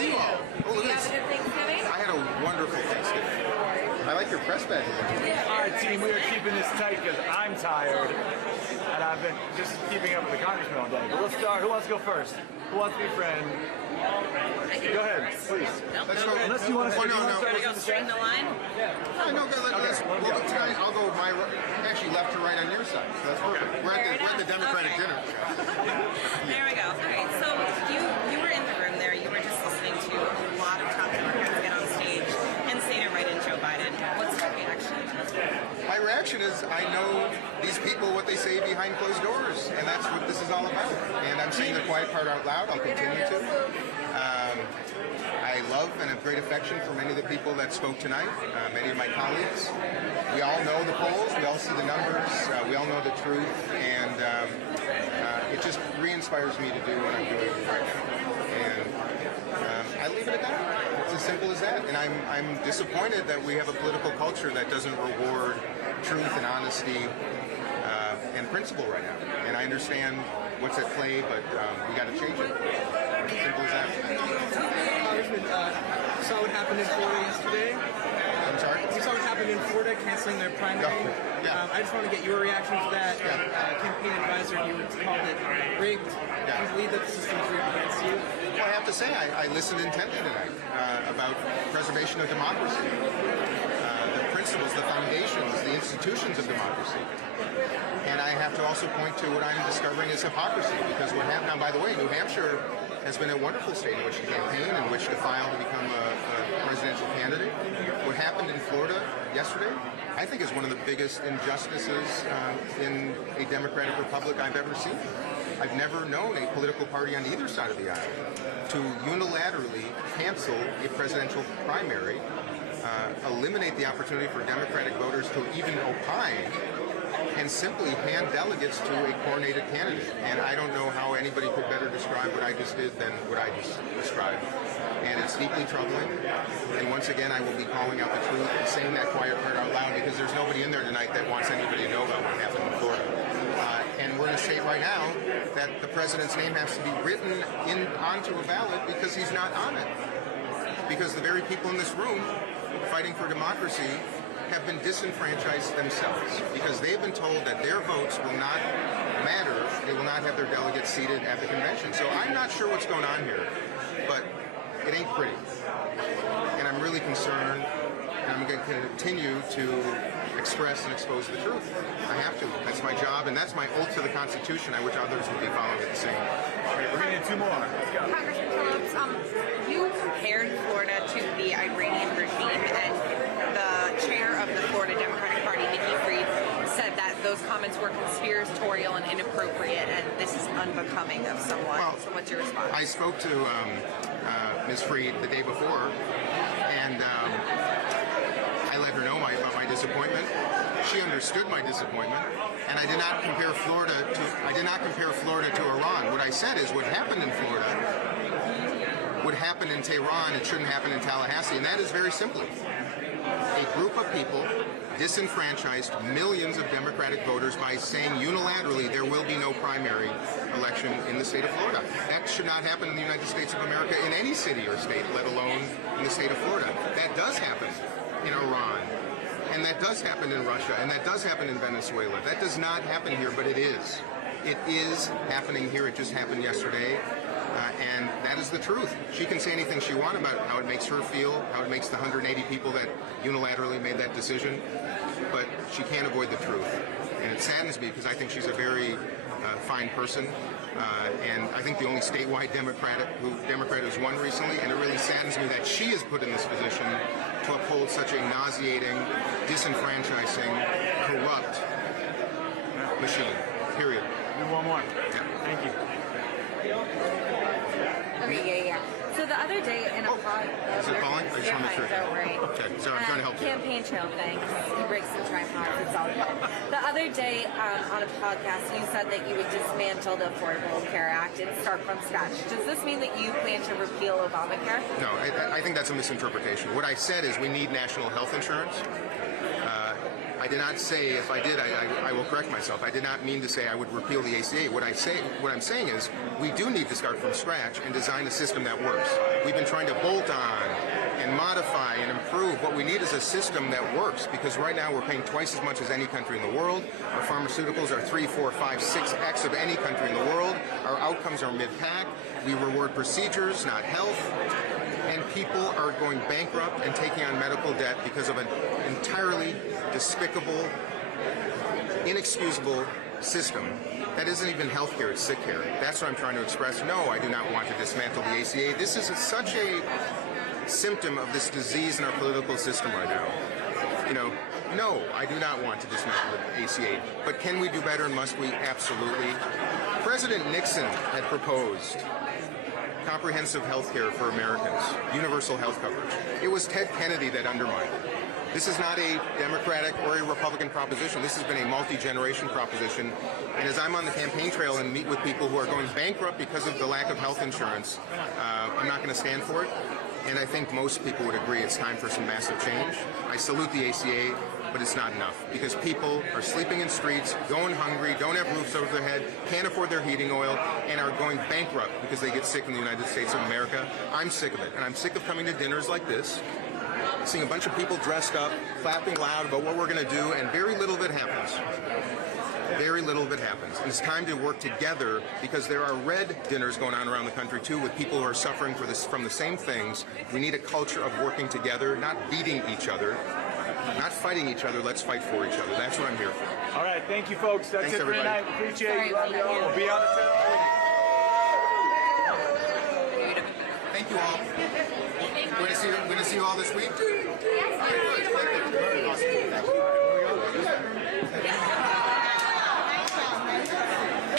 see you all. Oh, look Did you at have a this. good Thanksgiving? I had a wonderful Thanksgiving. I like your press badge. All right, team, we are keeping this tight because I'm tired, and I've been just keeping up with the congressman all day. But let's start. Who wants to go first? Who wants to be friend? Go ahead, please. Let's go. Unless you want to start. no. Try to go straight in the line? No, let's go. I'll go my actually left to right on your side. So that's perfect. We're at the Democratic dinner. There we go. All right. So you were in the room there. You were just listening to a lot of top Democrats get on stage and say to write in Joe Biden. What's your reaction? My reaction is I know these people what they say behind closed doors, and that's what this is all about. And I'm saying the quiet part out loud. I'll continue to. I love and have great affection for many of the people that spoke tonight, many of my colleagues. We all know the polls, we all see the numbers, we all know the truth, and it just re-inspires me to do what I'm doing right now. And I leave it at that. It's as simple as that. And I'm disappointed that we have a political culture that doesn't reward truth and honesty and principle right now. And I understand what's at play, but we got to change it. Simple as that. Congressman, you saw what happened in Florida yesterday. I'm sorry? You saw what happened in Florida, canceling their primary. Yeah. I just want to get your reaction to that. Campaign advisor, you called it rigged. Do you believe that the system's rigged against you? Well, I have to say, I listened intently tonight about preservation of democracy, the principles, the foundations, the institutions of democracy. And I have to also point to what I'm discovering is hypocrisy, because what happened, now by the way, New Hampshire has been a wonderful state in which to campaign, in which to file to become a presidential candidate. What happened in Florida yesterday, I think is one of the biggest injustices in a democratic republic I've ever seen. I've never known a political party on either side of the aisle to unilaterally cancel a presidential primary, eliminate the opportunity for Democratic voters to even opine, and simply hand delegates to a coronated candidate. And I don't know how anybody could better describe what I just did than what I just described. And it's deeply troubling. And once again, I will be calling out the truth and saying that quiet part out loud, because there's nobody in there tonight that wants anybody to know about what happened in Florida. And we're in a state right now that the president's name has to be written onto a ballot because he's not on it. Because the very people in this room fighting for democracy have been disenfranchised themselves, because they've been told that their votes will not matter, they will not have their delegates seated at the convention. So I'm not sure what's going on here, but it ain't pretty. And I'm really concerned, and I'm going to continue to express and expose the truth. I have to. That's my job, and that's my oath to the Constitution. I wish others would be following it the same. We're going to do two more. Let's go. Congressman Phillips, you compared Florida to the Iranian regime, and the chair of the Florida Democratic Party, Nikki Fried, said that those comments were conspiratorial and inappropriate, and this is unbecoming of someone. Well, so what's your response? I spoke to Ms. Fried the day before, and I let her know about my disappointment. She understood my disappointment, and I did not compare Florida to Iran. What I said is what happened in Florida would happen in Tehran. It shouldn't happen in Tallahassee, and that is very simply a group of people disenfranchised millions of Democratic voters by saying unilaterally there will be no primary election in the state of Florida. That should not happen in the United States of America in any city or state, let alone in the state of Florida. That does happen in Iran, and that does happen in Russia, and that does happen in Venezuela. That does not happen here, but it is. It is happening here. It just happened yesterday. And that is the truth. She can say anything she wants about how it makes her feel, how it makes the 180 people that unilaterally made that decision, but she can't avoid the truth. And it saddens me because I think she's a very fine person, and I think the only statewide Democrat who's won recently, and it really saddens me that she is put in this position to uphold such a nauseating, disenfranchising, corrupt machine, period. Do one more. Yeah. Thank you. Okay, yeah. So the other day in a pod... Is it calling? I just want to make sure. Don't worry. Okay, so I'm trying to help you. Campaign trail things. He breaks the tripods. It's all good. The other day on a podcast, you said that you would dismantle the Affordable Care Act and start from scratch. Does this mean that you plan to repeal Obamacare? No, I think that's a misinterpretation. What I said is we need national health insurance. I did not say, if I did, I will correct myself. I did not mean to say I would repeal the ACA. What I'm saying is we do need to start from scratch and design a system that works. We've been trying to bolt on and modify and improve. What we need is a system that works, because right now we're paying twice as much as any country in the world. Our pharmaceuticals are 3, 4, 5, 6x of any country in the world. Our outcomes are mid-pack. We reward procedures, not health. And people are going bankrupt and taking on medical debt because of an entirely despicable, inexcusable system that isn't even healthcare, it's sick care. That's what I'm trying to express. No, I do not want to dismantle the ACA. This is such a symptom of this disease in our political system right now. You know, no, I do not want to dismantle the ACA. But can we do better, and must we? Absolutely. President Nixon had proposed comprehensive health care for Americans, universal health coverage. It was Ted Kennedy that undermined it. This is not a Democratic or a Republican proposition. This has been a multi-generation proposition. And as I'm on the campaign trail and meet with people who are going bankrupt because of the lack of health insurance, I'm not going to stand for it. And I think most people would agree it's time for some massive change. I salute the ACA, but it's not enough, because people are sleeping in streets, going hungry, don't have roofs over their head, can't afford their heating oil, and are going bankrupt because they get sick in the United States of America. I'm sick of it, and I'm sick of coming to dinners like this, seeing a bunch of people dressed up, clapping loud about what we're going to do, and very little of it happens. Very little of it happens. And it's time to work together, because there are red dinners going on around the country too, with people who are suffering from the same things. We need a culture of working together, not beating each other, not fighting each other. Let's fight for each other. That's what I'm here for. All right, thank you, folks. That's Thanks, it for everybody. tonight. Appreciate you. Love you all. We'll be on the television. Thank you all. We're going to see you all this week? Yes. All right, good. Thank you. Awesome. Thank you.